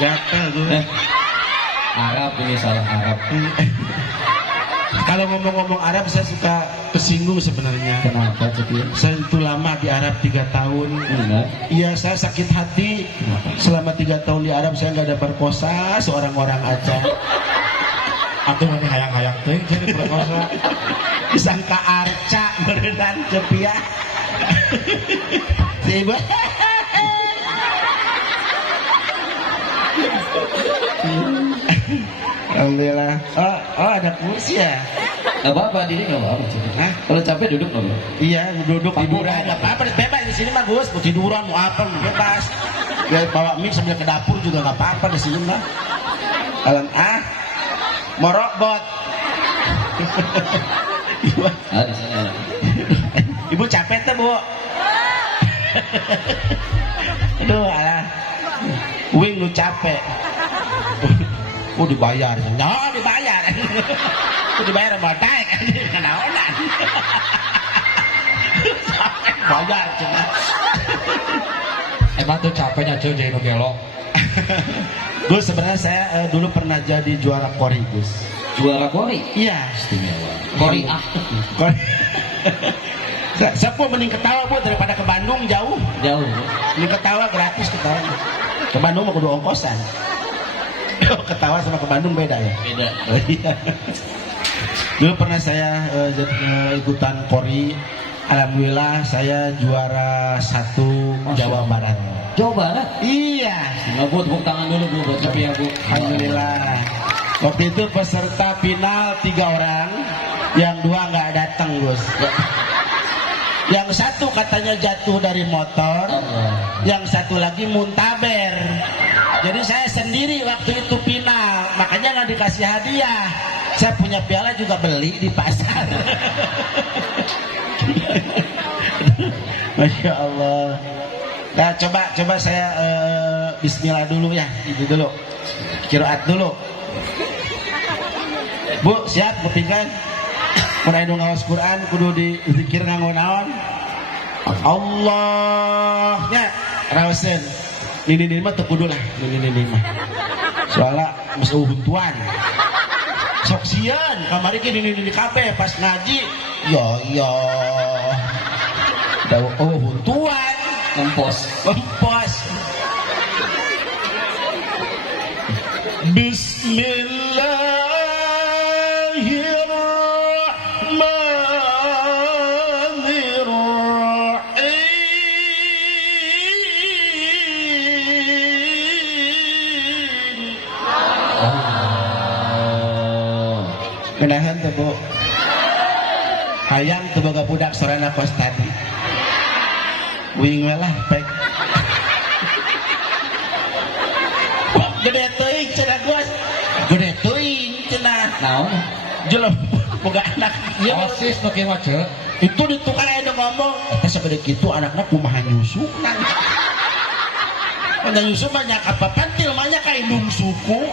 Gatel gue. Arab ini salah Arab. Kalau ngomong-ngomong Arab saya suka tersinggung sebenarnya. Kenapa Cepi? Saya itu lama di Arab 3 tahun. Iya, saya sakit hati. Selama 3 tahun di Arab saya nggak ada berkosa seorang orang aja. Aku mana hayang-hayang tuh jadi berkosa. Disangka arca berenang cepia. Si ibu. Alhamdulillah. Oh ada kursi ya? Gak apa-apa, diri gak apa-apa. Hah? Kalau capek duduk gak apa-apa. Iya, duduk Tiduran. tiduran. Gak apa-apa, bebas di sini mah Gus. Mau tiduran, mau apa, mau bebas. Ya, bawa mie sambil ke dapur juga gak apa-apa di sini mah. Mau robot. Di sana. Ibu capek tuh Bu. Aduh, alah. Wing lu capek. Oh dibayar, no dibayar. Oh dibayar badak, kenaonan. Bayar cuma. Emang tuh capeknya cuy jadi gelok. Gus sebenarnya saya dulu pernah jadi juara kori Gus. Juara kori? Iya. Istimewa. Kori Kori. Saya pun mending ketawa Bu daripada ke Bandung jauh. Jauh. Mending ketawa gratis ketawa. Ke Bandung mau kudu ongkosan. Ketawa sama ke Bandung beda ya? Beda. Iya. Dulu pernah saya ikutan kori. Alhamdulillah saya juara 1 Jawa Barat. Jawa Barat? Iya. Nggak Bu, tepuk tangan dulu Bu buat Cepi ya Bu. Alhamdulillah. Waktu itu peserta final 3 orang, yang 2 nggak datang Gus. Yang 1 katanya jatuh dari motor, yang 1 lagi muntaber. Jadi saya sendiri waktu itu final, makanya nggak dikasih hadiah. Saya punya piala juga beli di pasar. Masya Allah. Nah coba saya Bismillah dulu ya, itu dulu, qiraat dulu. Bu siap kupingkan? Mun aya nu ngaos Quran kudu dizikir nganggo naon? Allah nya raoseun. Ini mah teu kudu lah, ini mah. Soalnya musuh huntuan. Sok sieun kamari ge ini kabeh pas ngaji. Ya. Da huntuan, Ngempos. Menahan tuh Bu. Hayang tuh boga budak sorana kos tadi. Wing lah pek. Wah, gede teuing cenah Gus. Gede teuing cenah. Naon? Jelem boga anak. Ieu Osis nu kieu mah ceuk. itu ditukar aya ngomong, eta sagede kitu anakna kumaha nyusukna. Pada nyusuk mah nya apa pantil mah nya ka indung suku.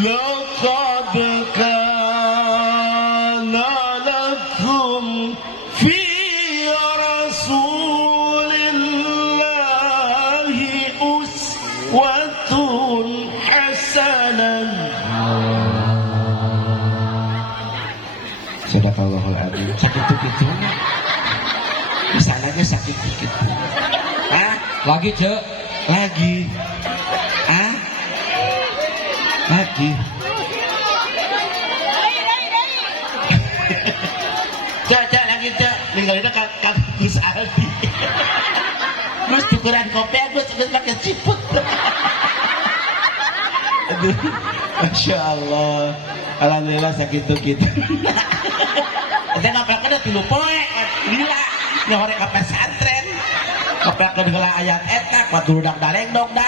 Laqad kana lakum fi rasulillahi uswatun hasanah. Sadaqallahul adzim. Sakit gitu. Misalnya sakit dikit. Lagi cek. Lagi. Lagi. Cek lagi cek. Ninggalin Kang Gus Aldi. Terus tukeran kopi aku sebut pakai ciput. Aduh, Masya Allah. Alhamdulillah sakit gitu. Kita ngapalkan ada 3 poe. Gila. Nyore ka pesantren. Ngapalkan heula ayat eta kudu udak dareng dog da.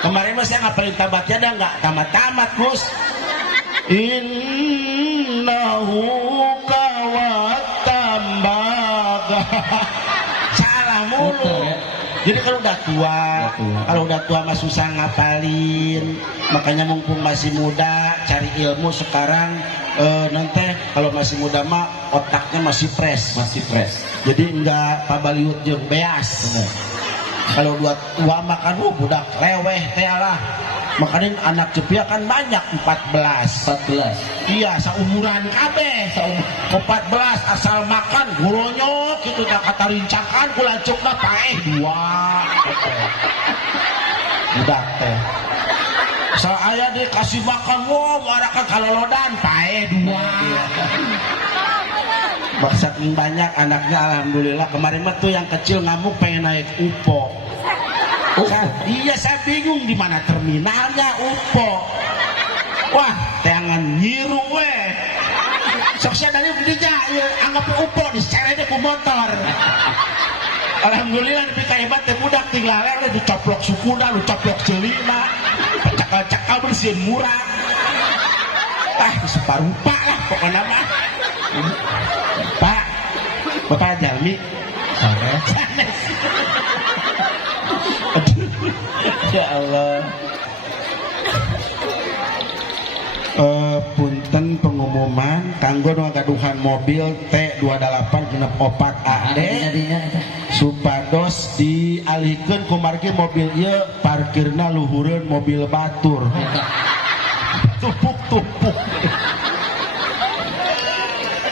Kemarin mah saya ngapalin tabatnya dah enggak tamat-tamat, Gus. Jadi kalau udah tua mah susah ngapalin. Makanya mumpung masih muda, cari ilmu sekarang. Nanti kalau masih muda mah otaknya masih fresh. Jadi enggak pabaliut jeung beas. Kalau udah tua makan budak leweh teh lah. Makanya anak cepia kan banyak 14. Iya, seumuran kabeh, 14 asal makan guronyok gitu dah kata rincakan kula cukna paeh 2. Budak teh. Asal aya dikasih makan warakan kalolodan paeh 2. Saking banyak anaknya alhamdulillah. Kemarin mah tuh yang kecil ngamuk pengen naik UFO. Iya, saya bingung di mana terminalnya UFO. Wah, tangan nyiru weh. Sok sia dari dinya anggap UFO diserene ku motor. Alhamdulillah nepi ka hebat teh budak tinggal le dicoplok sukuna, lu coplok ceulina. Cakal-cakal bersihin murah. Separupa lah pokoknya mah. Pak, Bapak Jalmi. Sanes. Ya Allah. Punten pengumuman kanggo nu ngagaduhan mobil T28 genep 4 AD supados dialihkeun ku margi mobil ieu parkirna luhureun mobil batur. Tumpuk-tumpuk.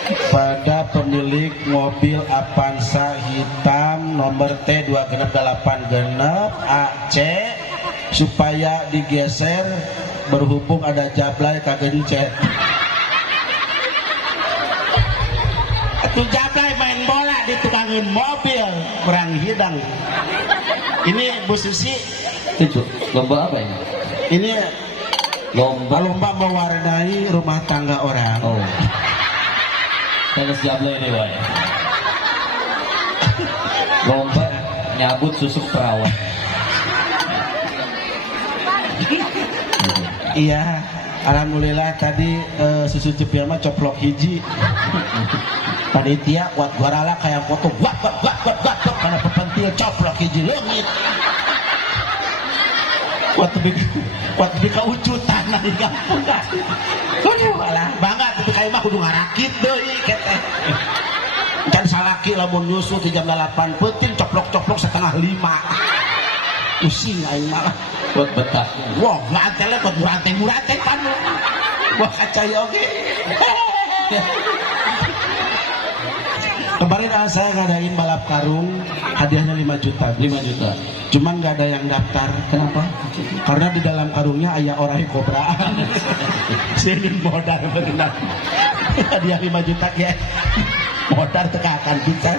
Pada pemilik mobil Avanza hitam nomor T268 genep AC supaya digeser berhubung ada jablay kagencet. Atuh jablay main bola di tukangin mobil kurang hidang. Ini Bu Susi Itu lomba apa ini? ini lomba mewarnai rumah tangga orang. Oh. Tenis jablay ini wae. Lomba nyabut susuk perawan. Iya, alhamdulillah tadi susu cepil mah coplok hiji. Panitia kuat guarala kayak foto guat karena pepentil coplok hiji leungit. Kuat lebih kaucutan di kampung. Kudu alah bangga tapi kayak mah kudu ngarakit deui keteh. Can salaki lamun nyusu di jam 8 penting coplok-coplok setengah 5. Pusing aing malah Buat betah. wah ngantele buat murate kan wah kacaya oke. Kemarin saya ngadain balap karung, hadiahnya 5 juta. 5 juta. Cuman nggak ada yang daftar. Kenapa? Karena di dalam karungnya aya orang kobraan. Sini modal benar. Hadiah 5 juta ya. Modal tekakan bisa.